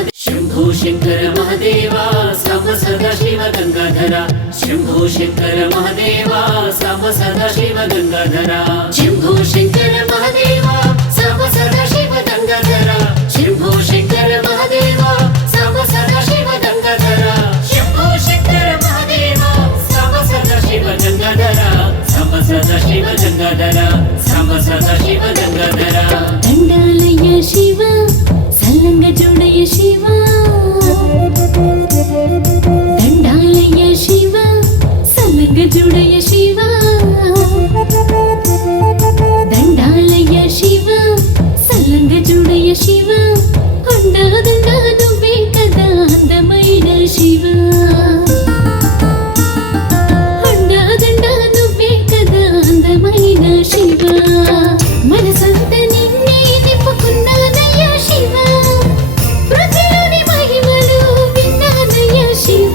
शंभो शंकर महादेवा साम सदा शिव गंगाधरा शंभो शंकर महादेवा साम सदा शिव गंगाधरा शंभो शंकर महादेवा साम सदा शिव गंगाधरा शंभो शंकर महादेवा साम सदा शिव गंगाधरा शंभो शंकर महादेवा साम सदा शिव गंगाधरा साम सदा शिव गंगाधरा साम सदा शिव गंगाधरा दंडालय शिव सल्लंग जोड़य शिव दंडालय शिव सल्लंग जोड़य शिव दंडालय शिव सल्लंग जोड़य शिव अंडा నువ్వే కదా అందమైన శివ అండా నువ్వే కదా అందమైన శివ మనసంత నిన్నే తిప్పుకున్నానయ్య శివ పృథ్వీలోని మహిమలు విన్నానయ్య శివ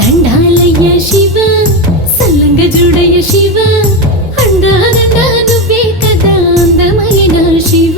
దండాలయ్య శివ సల్లంగ జుడయ్య శివ అండా నువ్వే కదా అందమైన శివ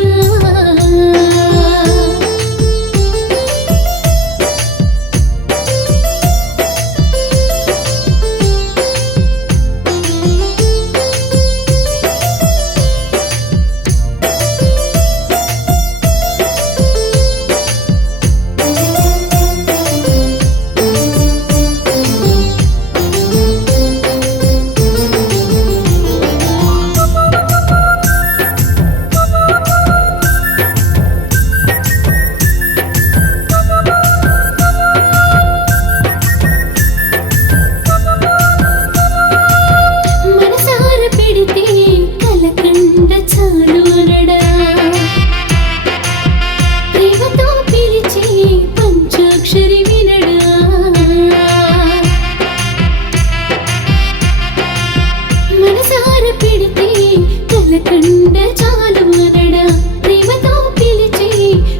కలకండ చాలు అనడా ప్రేమతో పిలిచి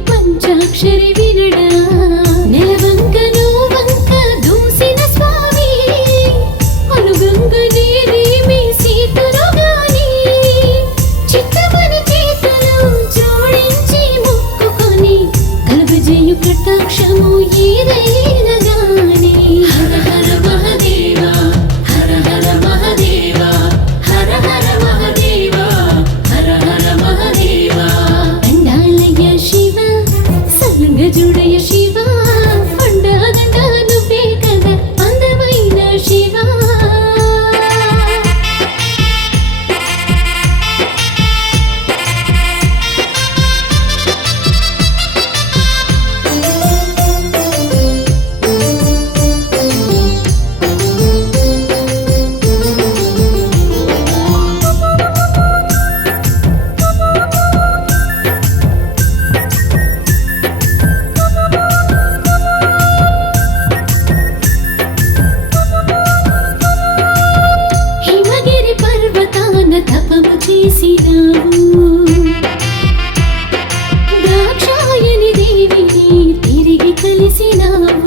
పంచాక్షరి వినడా నెలవంకను వంక దూసిన స్వామి అనుగంగ నీరేమి సీతను గాని చిత్తమని చేతులు జోడించి మొక్కుకొని కలుగజేయు కటాక్షము ఏదైనా గాని హర హర మహదేవ హర హర మహదేవ హర హర మహదేవ హర హర మహదేవ దండాలయ శివ సల్లంగ జుడయ శివ అండా నువ్వే కదా అందమైన శివ హిమగిరి పర్వతాన తపము చేసినావు దాక్షాయని దేవిని తిరిగి కలిసినావు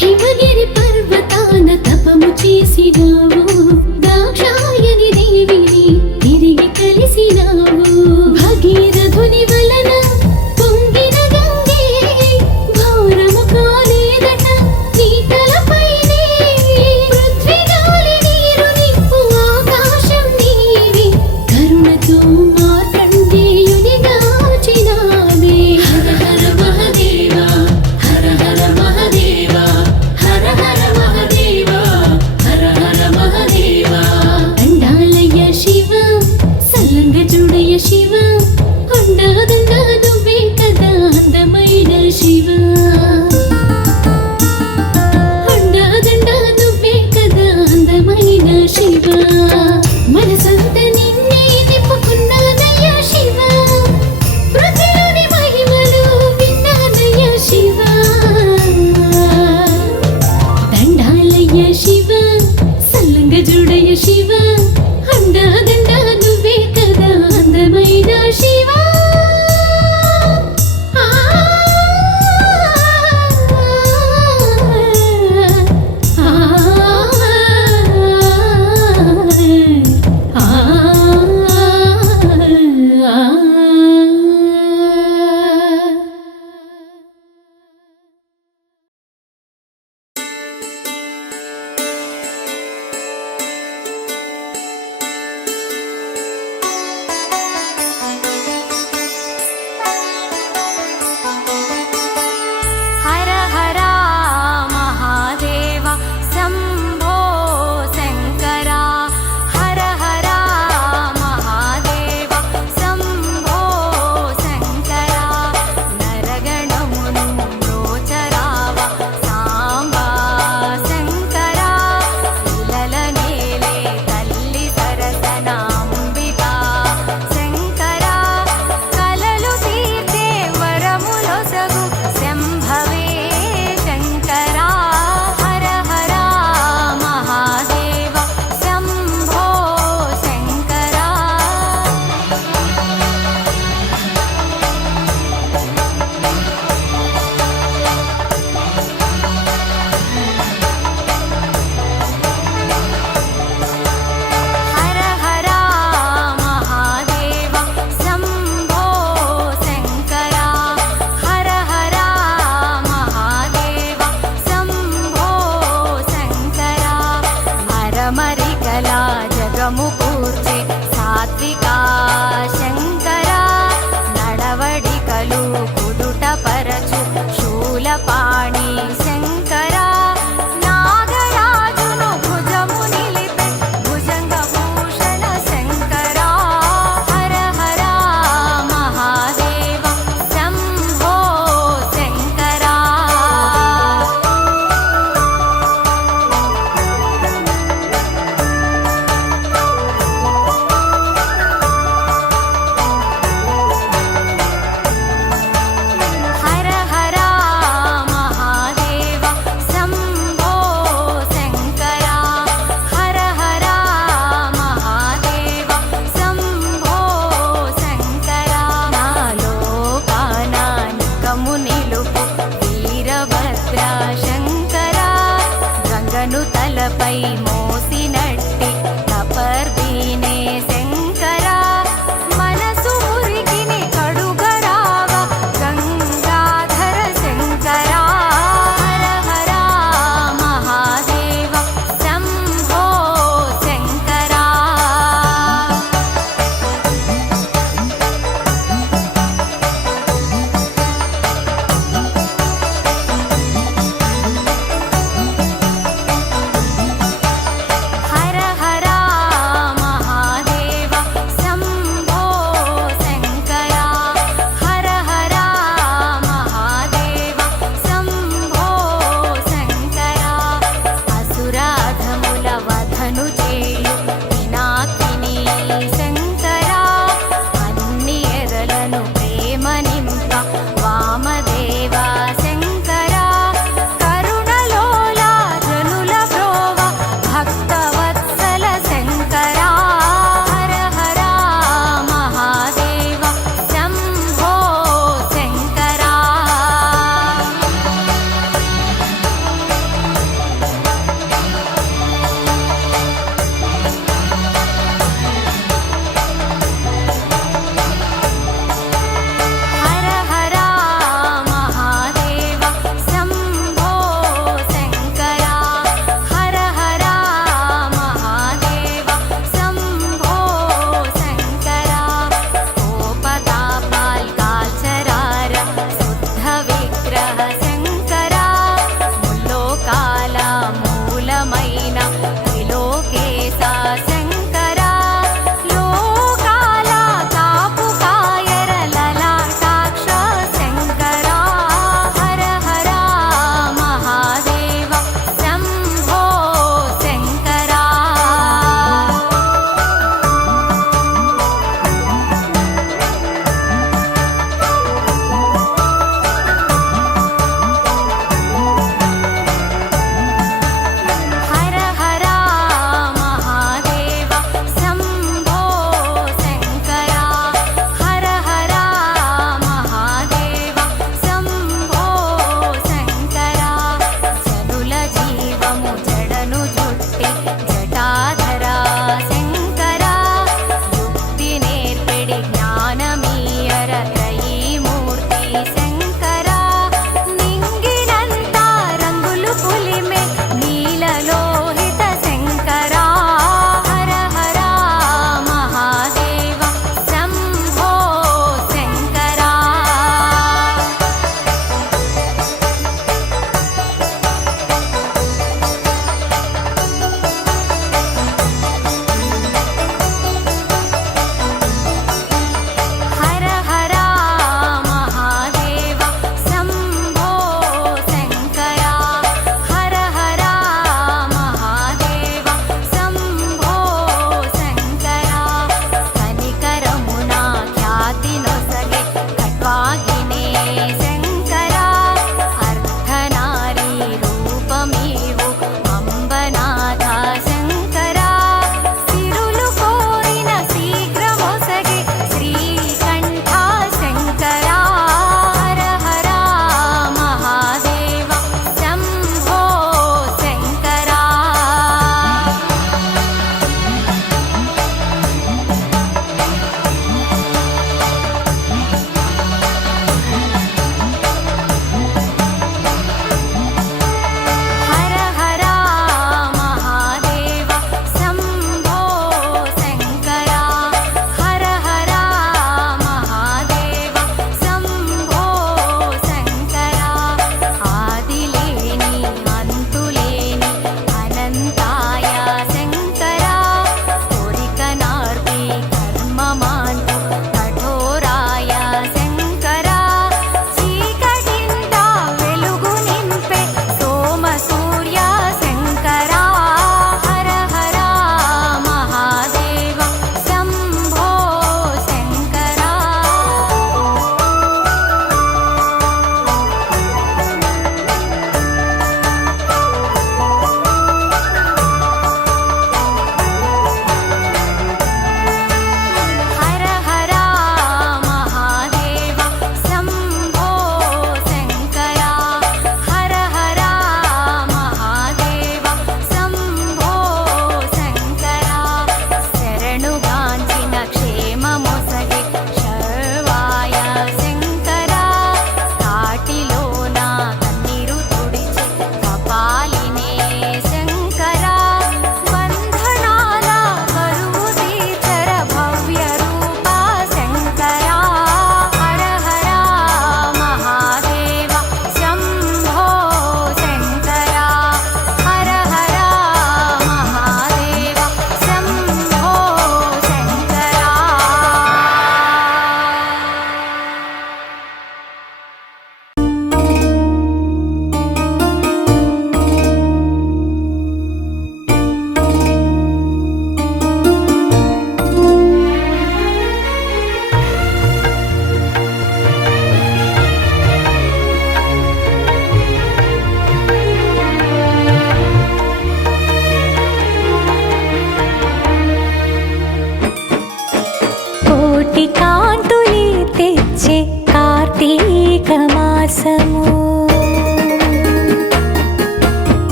హిమగిరి పర్వతాన తపము చేసినావు దాక్షాయని దేవిని తిరిగి కలిసినావు భగీరథుని వలన పొంగిన గంగే భారము కాలేదట నీ తలపైనే పృథ్వీ గాలి నీరు నిప్పు ఆకాశం నీవి కరుణతో మార్కండేయుని గాచినావే హర హర మహదేవ హర హర మహదేవ హర హర మహదేవ హర హర మహదేవ దండాలయ శివ సల్లంగ జుడయ శివ అండా నువ్వే కదా అందమైన శివ అండా నువ్వే కదా అందమైన శివ మనసంత నిన్నే తిప్పుకున్నానయ్య శివ పృథ్వీలోని మహిమలు విన్నానయ్య శివ దండాలయ శివ సల్లంగ జుడయ శివ అండా నువ్వే కదా అందమైన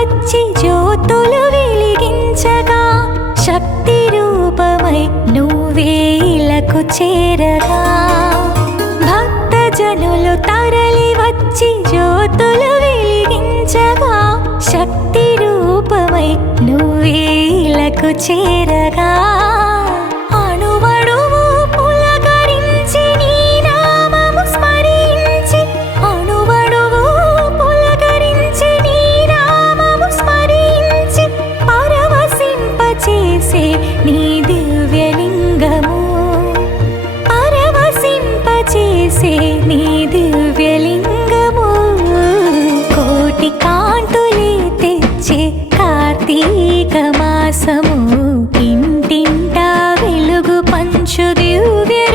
వచ్చి జ్యోతులు వెలిగించగా శక్తి రూపమై నువ్వే ఇలకు చేరగా భక్తజనులు తరలి వచ్చి జ్యోతులు వెలిగించగా శక్తి రూపమై నువ్వే ఇలకు చేరగా అణువణువు పులకరించి నీ నామము స్మరించి అణువణువు పులకరించి నీ నామము స్మరించి పరవశింపచేసే నీ దివ్యలింగము పరవశింపచేసే నీ దివ్యలింగము కోటి కాంతులే తెచ్చే కార్తీక మాసము ఇంటింటా వెలుగు పంచు దివ్య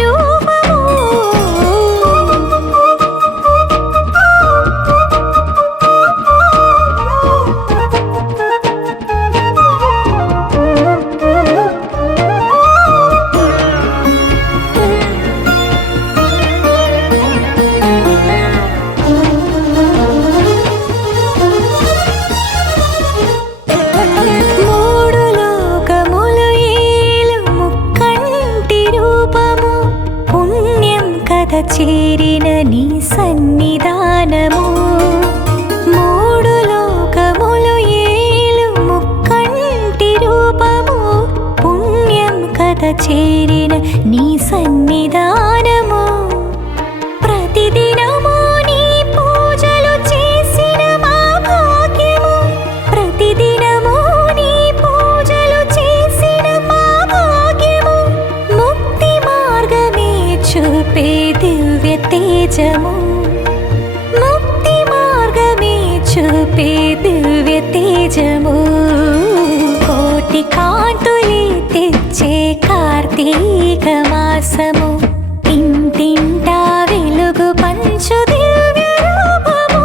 రూపము మూడు లోకములు ఏలు ముక్కంటి రూపము పుణ్యం కథ చేరిన నీ సన్నిధానము మూడు లోకములు ఏలు ముక్కంటి రూపము పుణ్యం కథ చేరిన నీ సన్నిధానము ప్రతిదినము నీ పూజలు చేసిన మా భాగ్యము ప్రతిదినము నీ పూజలు చేసిన మా భాగ్యము ముక్తి మార్గమే చూపే దివ్య తేజము ముక్తి మార్గమే చూపే దివ్య తేజము కోటి కాంతులే తెచ్చే కార్తీక మాసము ఇంటింటా వెలుగు పంచు దివ్య రూపము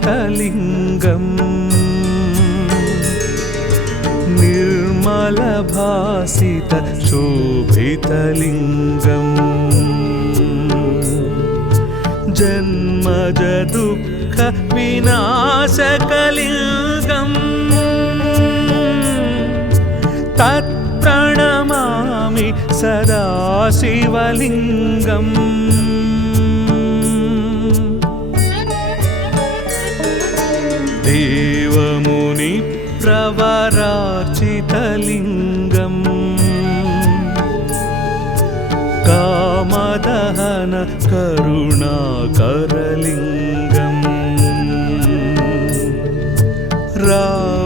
ब्रह्ममुरारिसुरार्चितलिङ्गम् निर्मलभासितशोभितलिङ्गम् जन्मजदुःखविनाशकलिङ्गम् तत्प्रणमामि सदा शिवलिङ्गम् देवमुनि प्रवरार्चितलिङ्गम् कामदहन करुणाकरलिङ्गम्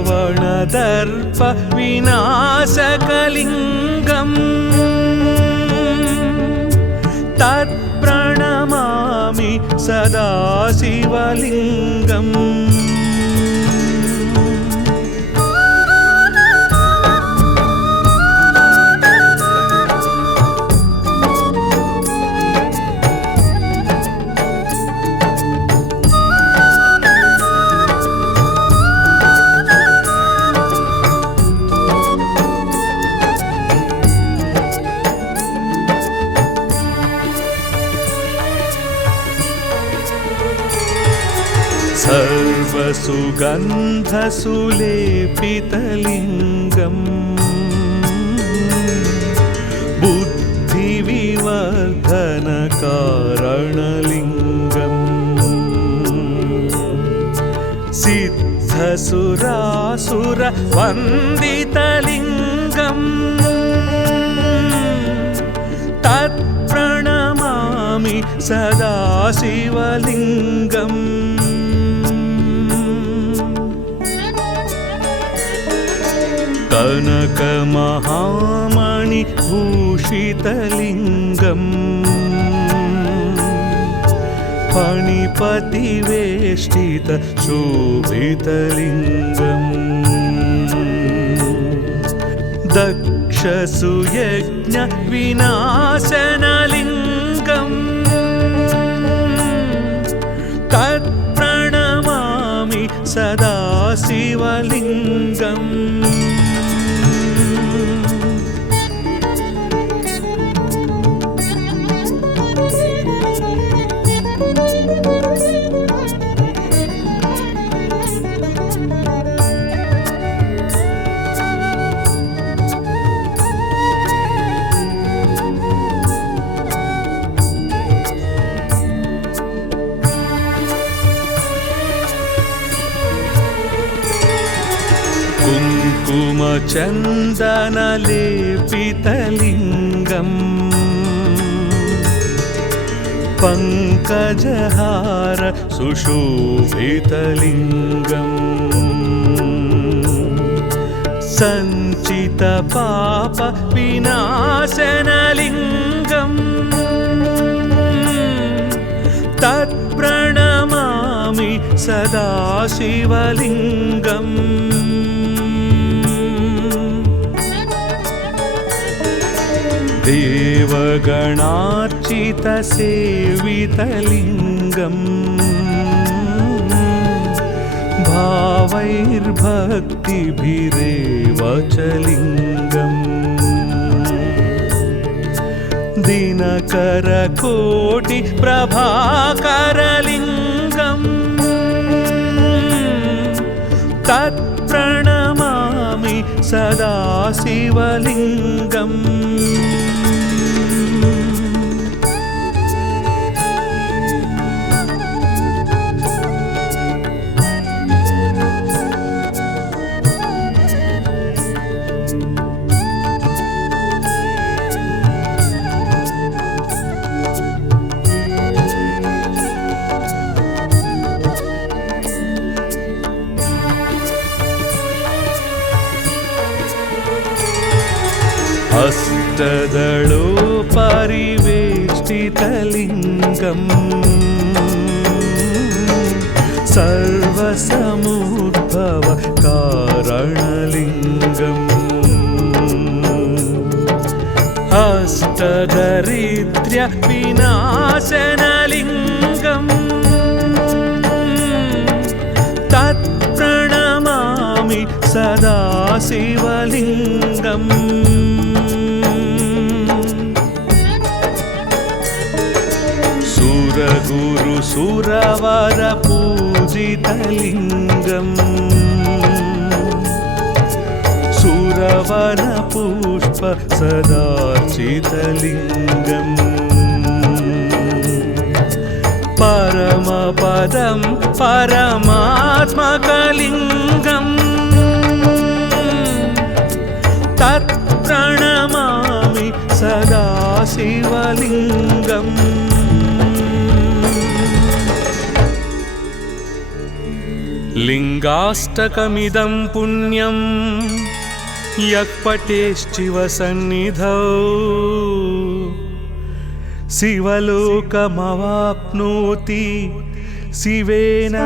रावणदर्प विनाशकलिङ्गम् तत्प्रणमामि सदा शिवलिङ्गम् सर्वसुगन्धसुलेपितलिङ्गम् बुद्धिविवर्धनकारणलिङ्गम् सिद्धसुरासुरवन्दितलिङ्गम् तत्प्रणमामि सदा शिवलिङ्गम् कनकमहामणिभूषितलिङ्गम् फणिपतिवेष्टितशोभितलिङ्गम् దక్షసుయజ్ఞ వినాశనలింగం తత్ప్రణమామి సదా శివలింగం. కుంకుమచందనలేపితలింగం పంకజహార సుశోభితలింగం సంచిత పాప వినాశనలింగం తత్ప్రణమామి సదా శివలింగం. దేవగణార్చితసేవితలింగం భావైర్భక్తిభిరేవ చ లింగం దినకరకోటి ప్రభాకరలింగం తత్ప్రణమామి సదా శివలింగం. अष्टदलोपरिवेष्टितलिङ्गं सर्वसमुद्भवकारणलिङ्गम् अष्टदरिद्र्यविनाशनलिङ्गं तत्प्रणमामि सदा शिवलिङ्गम्. सुरगुरु सुरवर पूजितलिङ्गं सुरवन पुष्प सदार्चितलिङ्गं परमपदं परमात्मकलिङ्गं तत्प्रणमामि सदा शिवलिङ्गम्. लिङ्गाष्टकमिदं पुण्यं यः पठेश्चिव सन्निधौ शिवलोकमवाप्नोति शिवेन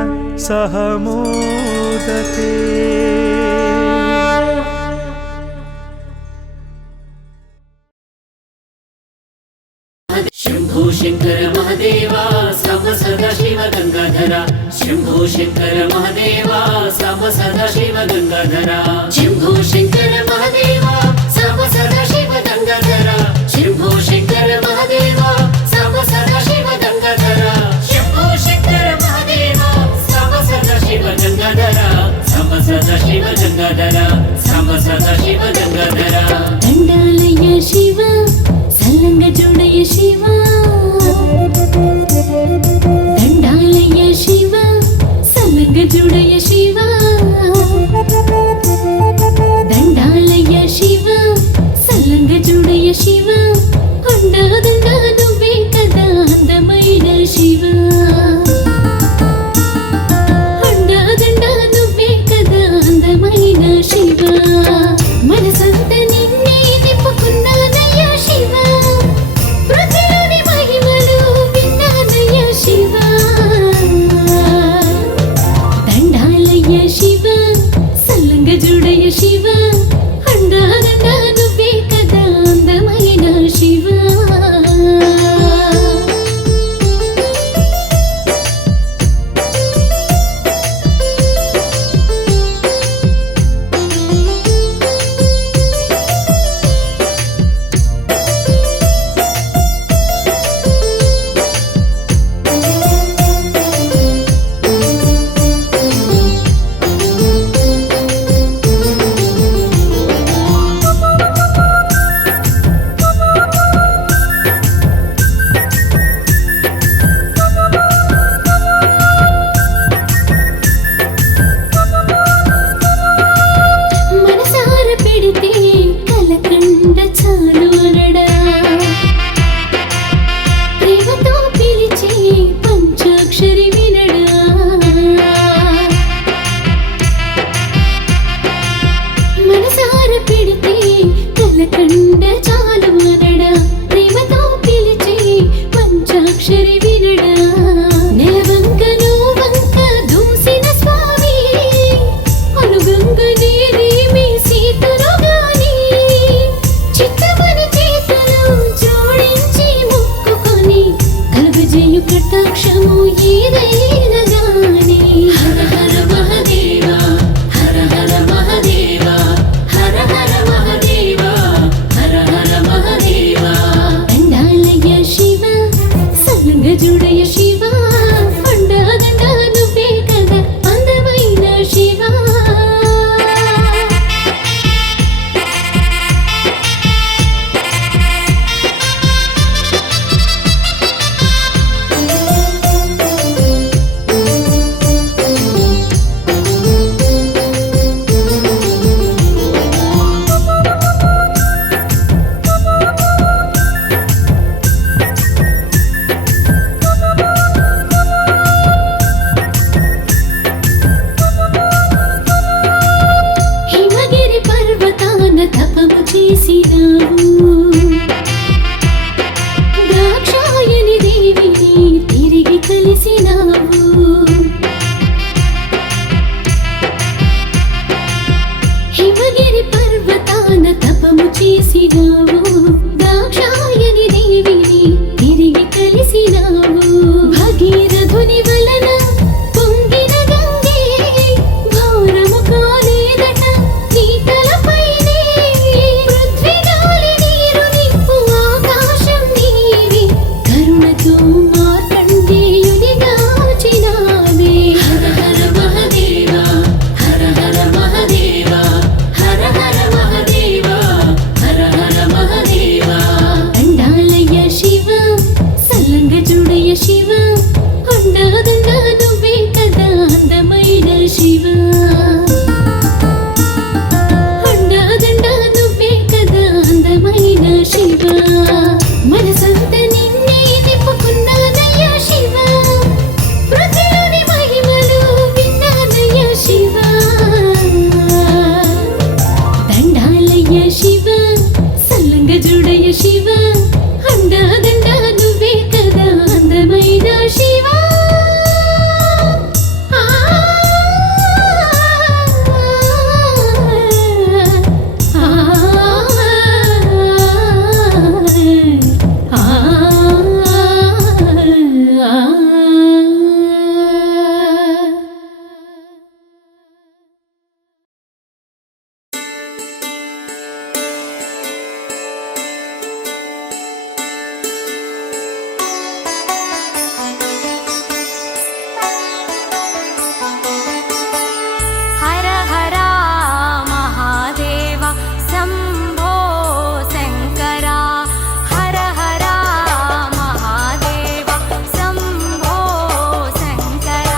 सह मोदते. शंभो शंकर महादेवा साम सदा शिव गंगाधरा शंभो शंकर महादेवा साम सदा शिव गंगाधरा शंभो शंकर महादेवा साम सदा शिव गंगाधरा शंभो शंकर महादेवा साम सदा शिव गंगाधरा शंभो शंकर महादेवा साम सदा शिव गंगाधरा साम सदा शिव गंगाधरा साम सदा शिव गंगाधरा. దండాలయ్య శివ సల్లంగ జోడయ్య శివ దండాలయ్య శివ సల్లంగ జోడయ్య శివ దండాలయ్య శివ సల్లంగ జోడయ్య శివ అండాదండా నువ్వే కదా అందమైన శివ అండాదండా నువ్వే కదా అందమైన శివ మనసంత నిన్నే నింపుకున్నానయ్య శివ పృథ్వీలోని మహిమలు విన్నానయ్య శివ దండాలయ్య శివ సల్లంగ జోడయ్య శివ అండాదండా పర్వతాన తపము చేసినావు దాక్షాయని దేవిని తిరిగి కలిసినావు హిమగిరి పర్వతాన తపము చేసినావు దాక్షాయని దేవిని తిరిగి కలిసినావు భగీరథుని వలన పొంగిన గంగే భారము కాలేదట నీ తలపైనే పృథ్వీగాలి నీరు నిప్పు ఆకాశం నీవి కరుణతో మార్కండేయుని గాచినావే హర హర మహదేవ హర హర మహదేవ హర హర మహదేవ హర హర మహదేవ దండాలయ శివ సల్లంగ చూడయ శివ అండాదండ నువ్వే కదా అందమైన శివ అండాదండ నువ్వే కదా అందమైన శివ మనసంత నిన్నే నింపుకున్నానయ్యా శివ పృథ్వీలోని మహిమలు విన్నానయ్యా శివ దండాలయ్య శివ సల్లంగ చూడయ శివ అండాదండ నువ్వే కదా అందమైన శివ ఆ హర హర మహాదేవ శంభో శంకర హర హర మహాదేవ శంభో శంకర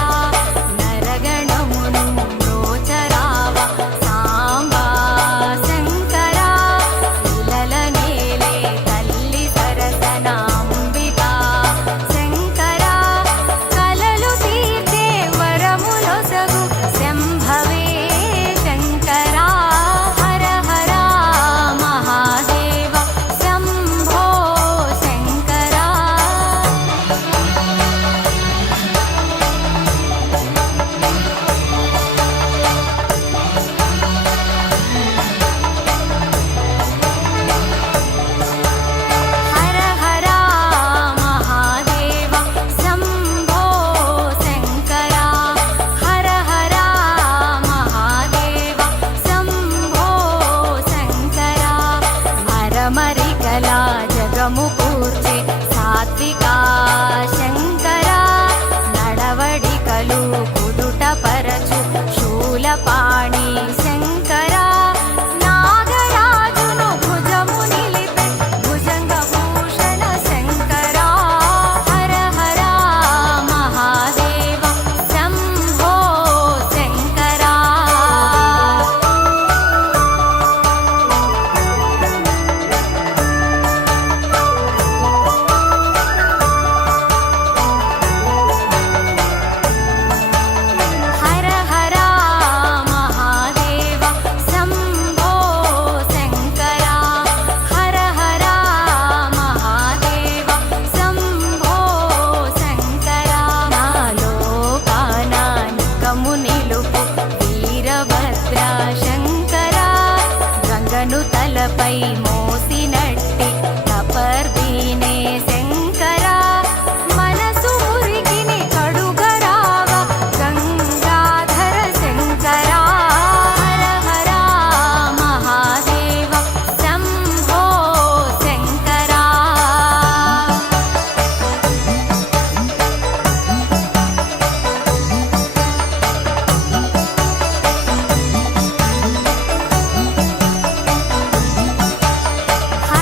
నరగణమును మ్రోచరావ సాంబా శంకర ఇలల నేలే తల్లి సరసనాంబికా శంకర కలలు తీర్చే వరములొసగు శంభవే శంకర హర హర మహాదేవ శంభో శంకర హర హర మహాదేవ శంభో శంకర హర హర మహాదేవ శంభో శంకర అరమరికల జగము కూర్చే సాత్వికా శంకర నడవడికలు కుదుట పరచు శూలపాణి శంకర నాగరాజును భుజము నిలిపే భుజంగ భూషణ శంకర హర హర మహాదేవ శంభో శంకర హర హర మహాదేవ శంభో శంకర హర హర మహాదేవ శంభో శంకర నాలోకానానికము నిలుపు వీరభద్ర శంకర గంగను తలపై మోసినట్టి కపర్దీనే శంకర మనసు మురికిని కడుగరావ గంగాధర శంకర హర హర మహాదేవ శంభో శంకర హర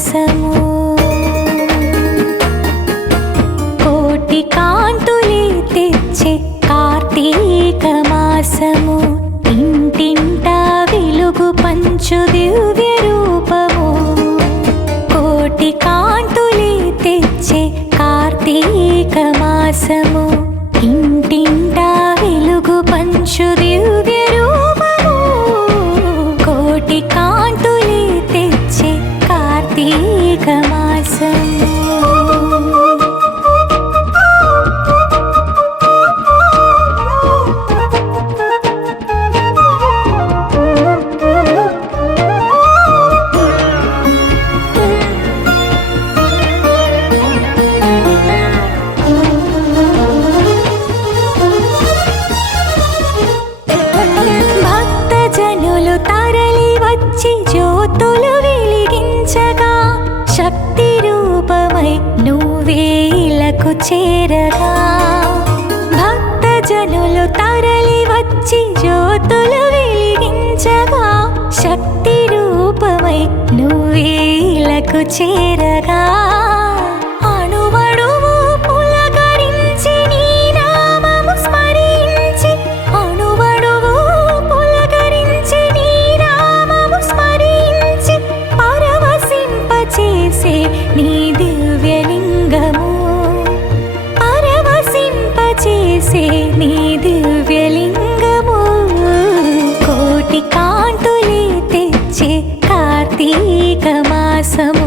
మాసము కోటి కాంతులే తెచ్చే కార్తీక మాసము ఇంటింటా వెలుగు పంచు దివ్య రూపము కోటి కాంతులే తెచ్చే కార్తీక మాసము ఇంటింటా వెలుగు పంచు దివ్య రూపము కోటి కాంతులే తెచ్చే కార్తీక మాసము భక్తజనులు తరలి వచ్చి జ్యోతులు వెలిగించగా శక్తి రూపమై నువ్వే ఇలకు చేరగా భక్తజనులు తరలి వచ్చి జ్యోతులు వెలిగించగా శక్తి రూపమై నువ్వే ఇలకు చేరగా అణువణువు పులకరించి నీ నామము స్మరించి అణువణువు పులకరించి నీ నామము స్మరించి పరవశింపచేసే నీ దివ్యలింగము పరవశింపచేసే నీ దివ్యలింగము కోటి కాంతులే తెచ్చే కార్తీక మాసము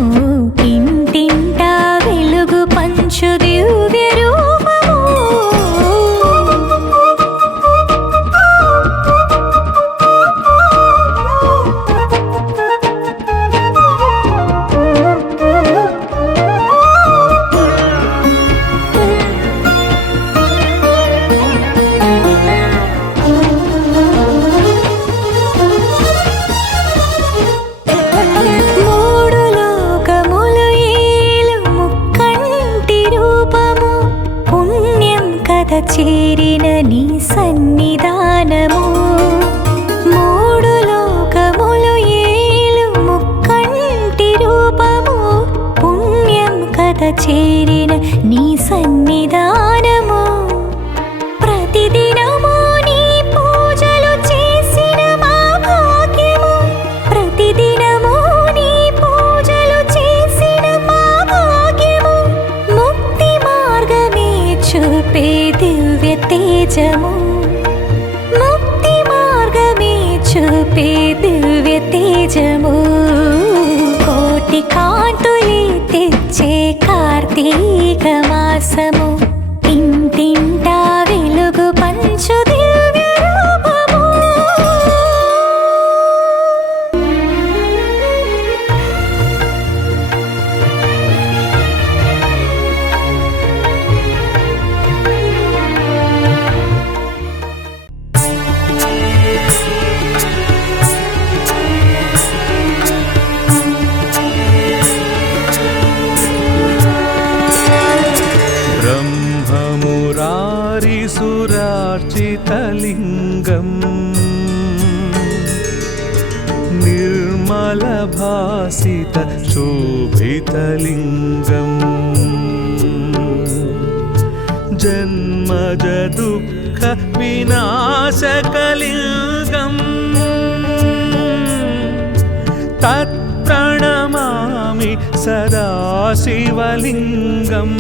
ఇంటింటా వెలుగు పంచు దివ్య రూపము మూడు లోకములు ఏలు ముక్కంటి రూపము పుణ్యం కథ చేరిన నీ సన్నిధానము మూడు లోకములు ఏలు ముక్కంటి రూపము పుణ్యం కథ చేరిన నీ సన్నిధానము ప్రతిదినము నీ పూజలు చేసిన మా భాగ్యము ప్రతిదినము నీ పూజలు చేసిన మా భాగ్యము ముక్తి మార్గమే చూపే దివ్య తేజము ముక్తి మార్గమే చూపే దివ్య తేజము కోటి కాంతులే తెచ్చే కార్తీక మాసము ఇంటింటా వెలుగు పంచు దివ్య రూపము ब्रह्ममुरारिसुरार्चितलिङ्गम् निर्मलभासितशोभितलिङ्गम् जन्मजदुःखविनाशकलिङ्गम् तत्प्रणमामि सदा शिवलिङ्गम्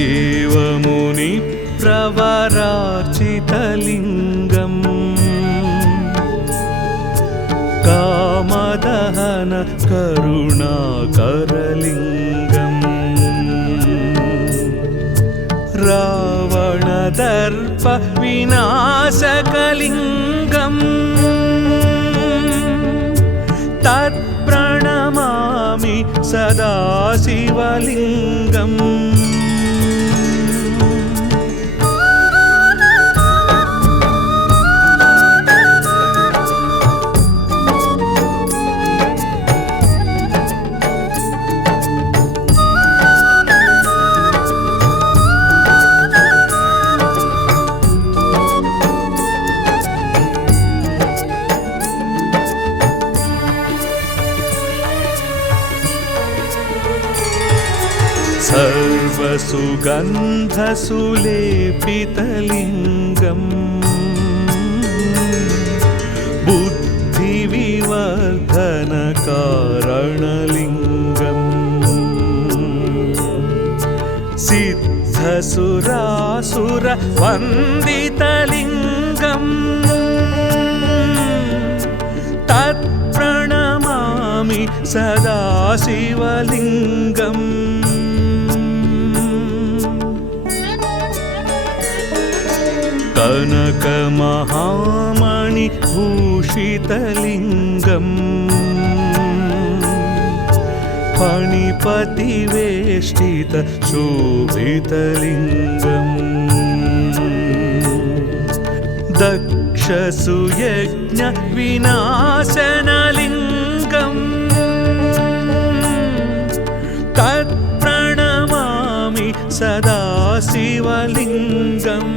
देवमुनि प्रवरार्चितलिङ्गम् कामदहन करुणाकरलिङ्गम् रावणदर्प विनाशकलिङ्गम् तत्प्रणमामि सदा शिवलिङ्गम् सर्वसुगन्धसुलेपितलिङ्गम् बुद्धिविवर्धनकारणलिङ्गम् सिद्धसुरासुरवन्दितलिङ्गम् तत्प्रणमामि सदा शिवलिङ्गम् कनकमहामणिभूषितलिङ्गम् फणिपतिवेष्टितशोभितलिङ्गम् दक्षसुयज्ञविनाशनलिङ्गम् तत्प्रणमामि सदा शिवलिङ्गम्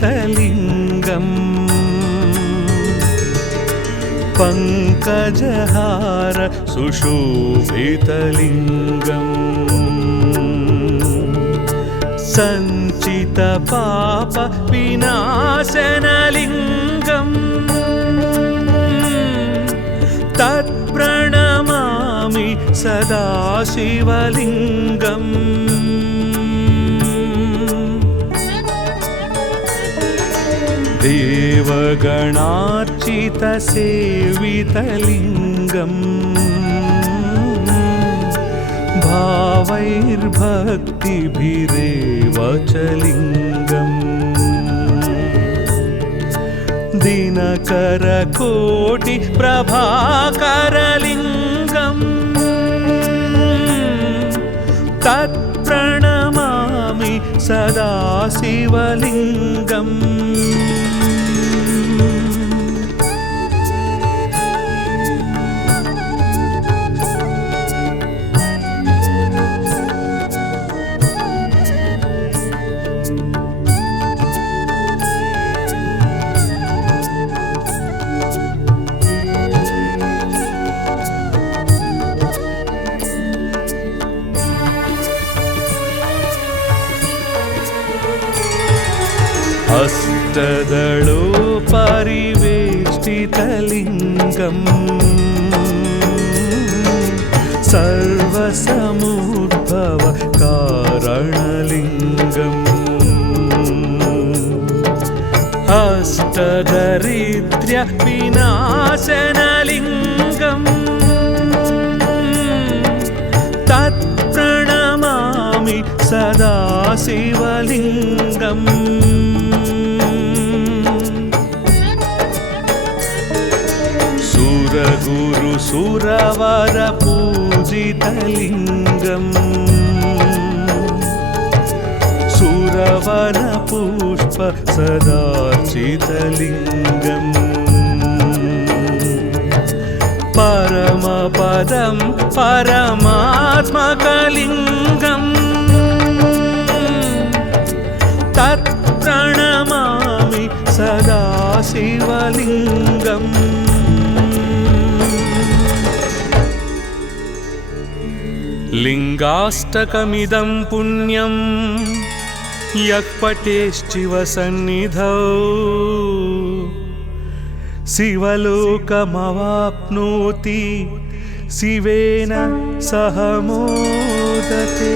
कुङ्कुमचन्दनलेपितलिङ्गम् पङ्कजहार सुशोभितलिङ्गम् सञ्चितपापविनाशनलिङ्गम् तत्प्रणमामि सदा शिवलिङ्गम् देवगणार्चितसेवितलिङ्गम् भावैर्भक्तिभिरेव च लिङ्गम् दिनकरकोटिप्रभाकरलिङ्गम् तत्प्रणमामि सदा शिवलिङ्गम् अष्टदलोपरिवेष्टितलिङ्गम् सर्वसमुद्भवकारणलिङ्गम् अष्टदरिद्र्यविनाशनलिङ्गम् तत्प्रणमामि सदा शिवलिङ्गम् सुरगुरुसुरवरपूजितलिङ्गम् सुरवनपुष्प सदार्चितलिङ्गम् परमपदं परमात्मकलिङ्गम् तत्प्रणमामि सदा शिवलिङ्गम् लिङ्गाष्टकमिदं पुण्यं यः पठेश्चिवसन्निधौ शिवलोकमवाप्नोति शिवेन सह मोदते।